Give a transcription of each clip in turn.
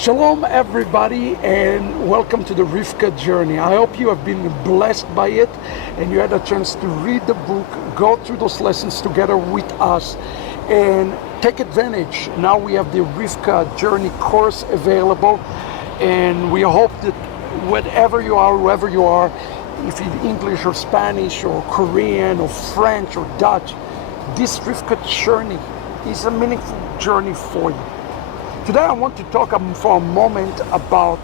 Shalom everybody, and welcome to the Rivka journey. I hope you have been blessed by it and you had a chance to read the book, go through those lessons together with us and take advantage. Now we have the Rivka journey course available, and we hope that whatever you are, whoever you are, if you're English or Spanish or Korean or French or Dutch, this Rivka journey is a meaningful journey for you. Today I want to talk for a moment about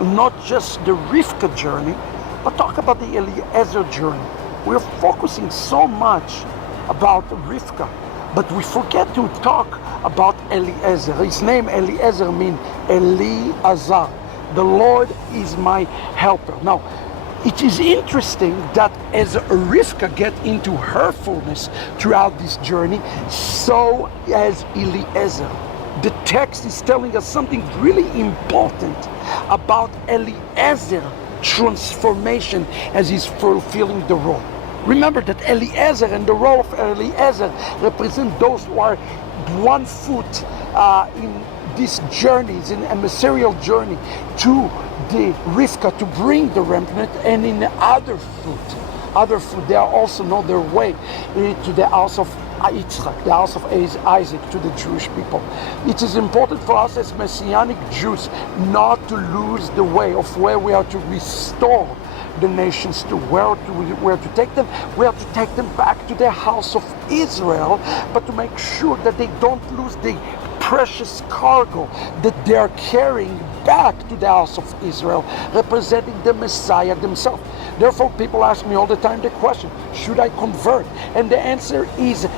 not just the Rivka journey, but talk about the Eliezer journey. We're focusing so much about Rivka, but we forget to talk about Eliezer. His name Eliezer means Eliezer. The Lord is my helper. Now, it is interesting that as Rivka gets into her fullness throughout this journey, so as Eliezer. The text is telling us something really important about Eliezer's transformation as he's fulfilling the role. Remember that Eliezer and the role of Eliezer represent those who are 1 foot in these journeys, in a mysterious journey to the Rivka to bring the remnant, and in the other foot they are also know their way to the house of Itzhak, the house of Isaac, to the Jewish people. It is important for us as Messianic Jews not to lose the way of where we are to restore the nations to, where to take them. We have to take them back to the house of Israel, but to make sure that they don't lose the precious cargo that they are carrying back to the house of Israel, representing the Messiah themselves. Therefore, people ask me all the time the question, should I convert? And the answer is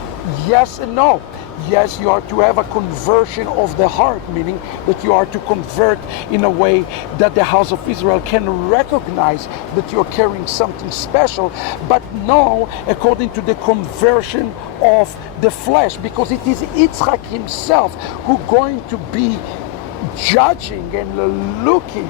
yes and no. Yes, you are to have a conversion of the heart, meaning that you are to convert in a way that the house of Israel can recognize that you're carrying something special, but no, according to the conversion of the flesh, because it is Yitzhak himself who's going to be judging and looking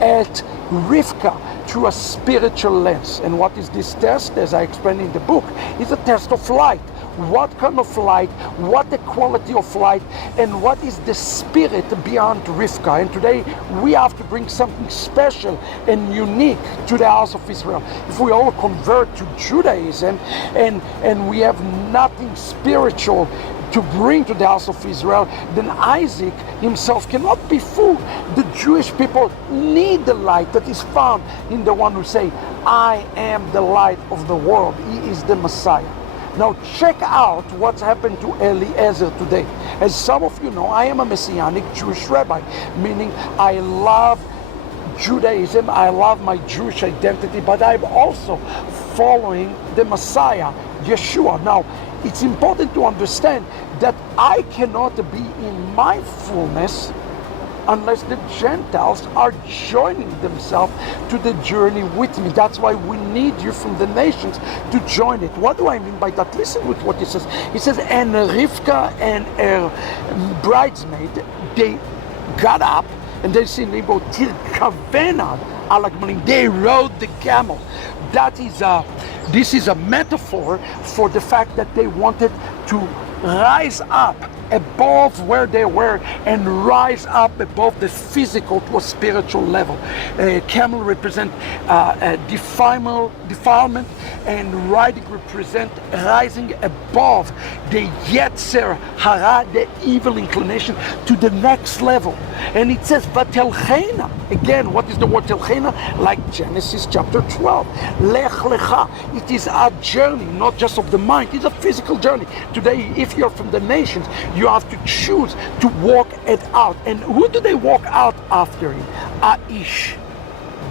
at Rivka through a spiritual lens. And what is this test? As I explained in the book, is a test of light. What kind of light, what the quality of light, and what is the spirit beyond Rivka. And today we have to bring something special and unique to the house of Israel. If we all convert to Judaism and we have nothing spiritual to bring to the house of Israel, then Isaac himself cannot be full. The Jewish people need the light that is found in the one who say, I am the light of the world. He is the Messiah. Now check out what's happened to Eliezer today. As some of you know, I am a Messianic Jewish rabbi, meaning I love Judaism, I love my Jewish identity, but I'm also following the Messiah, Yeshua. Now, it's important to understand that I cannot be in my fullness unless the Gentiles are joining themselves to the journey with me. That's why we need you from the nations to join it. What do I mean by that? Listen with what he says. He says, and Rivka and her bridesmaid, they got up and they said, they rode the camel. This is a metaphor for the fact that they wanted to rise up above where they were and rise up above the physical to a spiritual level. Camel represent defilement, and riding represent rising above the Yetzer Hara, the evil inclination, to the next level. And it says, Vatelchena. Again, what is the word telchena? Like Genesis chapter 12. Lech lecha. It is a journey, not just of the mind. It's a physical journey. Today, if you're from the nations, you have to choose to walk it out. And who do they walk out after him? Aish.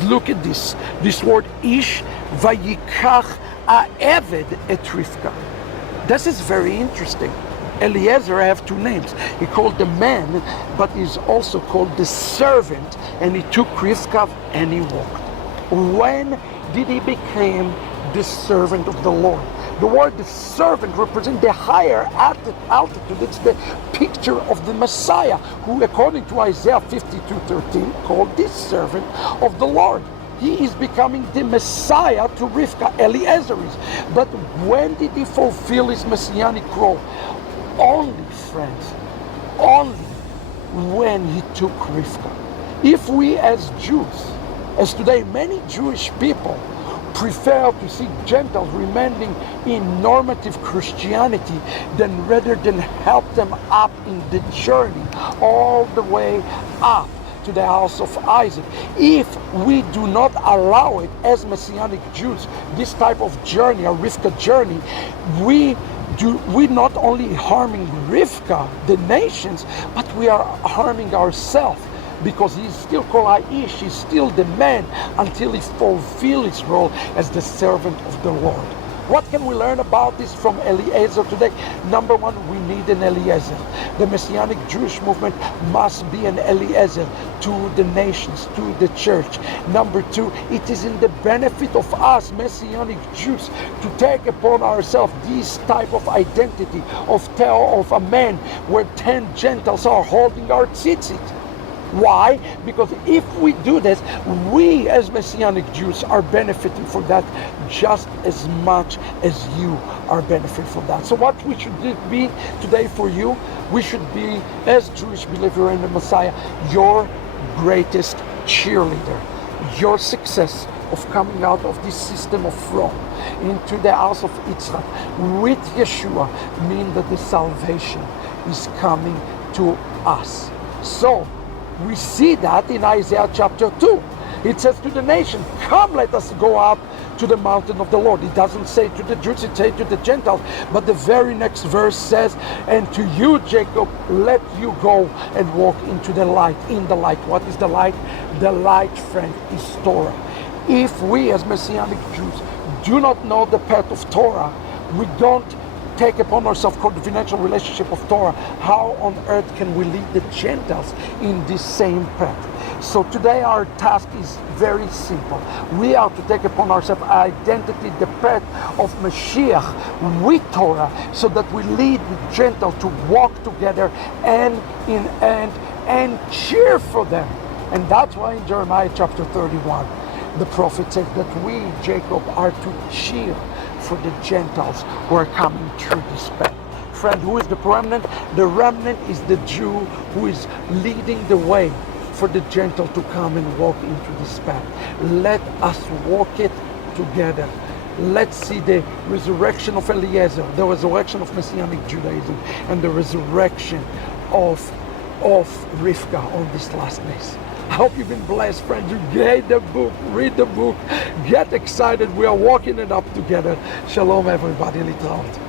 Look at this word ish, vayikach ha'eved et Rivka. This is very interesting. Eliezer have 2 names. He called the man, but he's also called the servant, and he took Rivka and he walked. When did he become the servant of the Lord? The word the servant represents the higher altitude. It's the picture of the Messiah, who according to Isaiah 52:13 called this servant of the Lord. He is becoming the Messiah to Rivka, Eliezer is. But when did he fulfill his messianic role? Only, friends, only when he took Rivka. If we as Jews, as today many Jewish people, prefer to see Gentiles remaining in normative Christianity than rather than help them up in the journey all the way up to the house of Isaac. If we do not allow it as Messianic Jews, this type of journey, a Rivka journey, we not only harming Rivka, the nations, but we are harming ourselves, because he's still called Aish, he's still the man until he fulfills his role as the servant of the Lord. What can we learn about this from Eliezer today? Number one, we need an Eliezer. The Messianic Jewish movement must be an Eliezer to the nations, to the church. Number two, it is in the benefit of us Messianic Jews to take upon ourselves this type of identity of a man where 10 Gentiles are holding our tzitzit. Why? Because if we do this, we as Messianic Jews are benefiting from that just as much as you are benefiting from that. So what we should be today for you, we should be, as Jewish believer in the Messiah, your greatest cheerleader. Your success of coming out of this system of Rome into the house of Yitzhak with Yeshua means that the salvation is coming to us. So we see that in Isaiah chapter 2. It says to the nation, come, let us go up to the mountain of the Lord. It doesn't say to the Jews, it says to the Gentiles. But the very next verse says, and to you, Jacob, let you go and walk into the light, in the light. What is the light? The light, friend, is Torah. If we as Messianic Jews do not know the path of Torah, we don't take upon ourselves confidential relationship of Torah, how on earth can we lead the Gentiles in this same path? So today our task is very simple. We are to take upon ourselves identity, the path of Mashiach with Torah, so that we lead the Gentiles to walk together hand in hand and cheer for them. And that's why in Jeremiah chapter 31, the prophet said that we, Jacob, are to cheer for the Gentiles who are coming through this path. Friend, who is the remnant? The remnant is the Jew who is leading the way for the Gentile to come and walk into this path. Let us walk it together. Let's see the resurrection of Eliezer, the resurrection of Messianic Judaism, and the resurrection of Rivka on these last days. I hope you've been blessed, friends. You get the book, read the book, get excited. We are walking it up together. Shalom, everybody. Litraot.